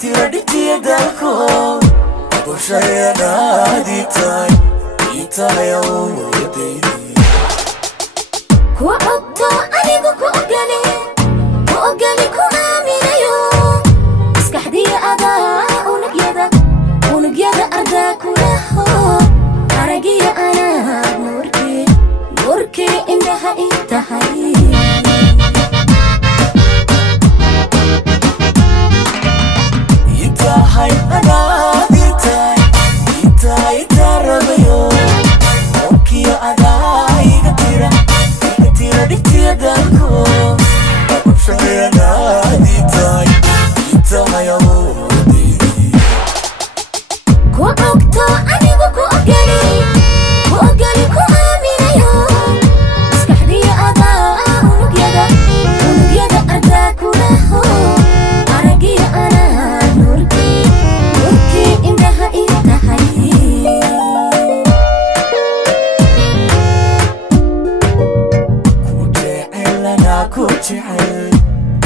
tira dhibtiya dalko qorshayaanaadii tahay ii tahay awoodaydi ku codto anigu ku ogale ku aaminayo maskaxdiya adaa unugyada ardaa kulaho aragiya anaad nuurkii indhaha ii tahay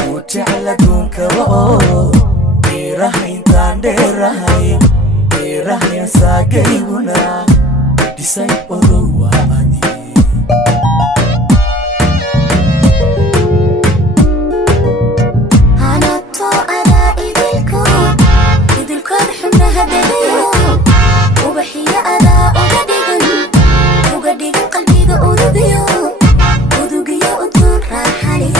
وجعل دونك وأو إيرهين إيرهين ساقيونا ديساي أولوا أني أنا تو أنا إذلكو حمنا هدايو وبحية أدا وقديقن قلبي ذا أوديو ودوقيا أدور راحالي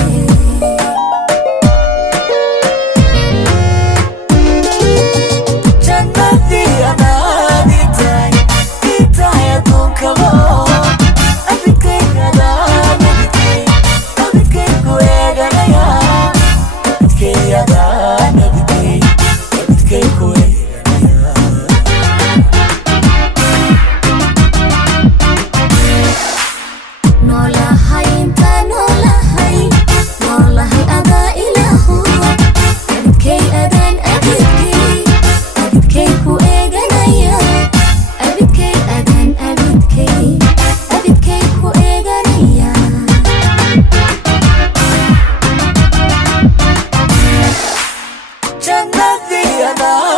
جنتي أنا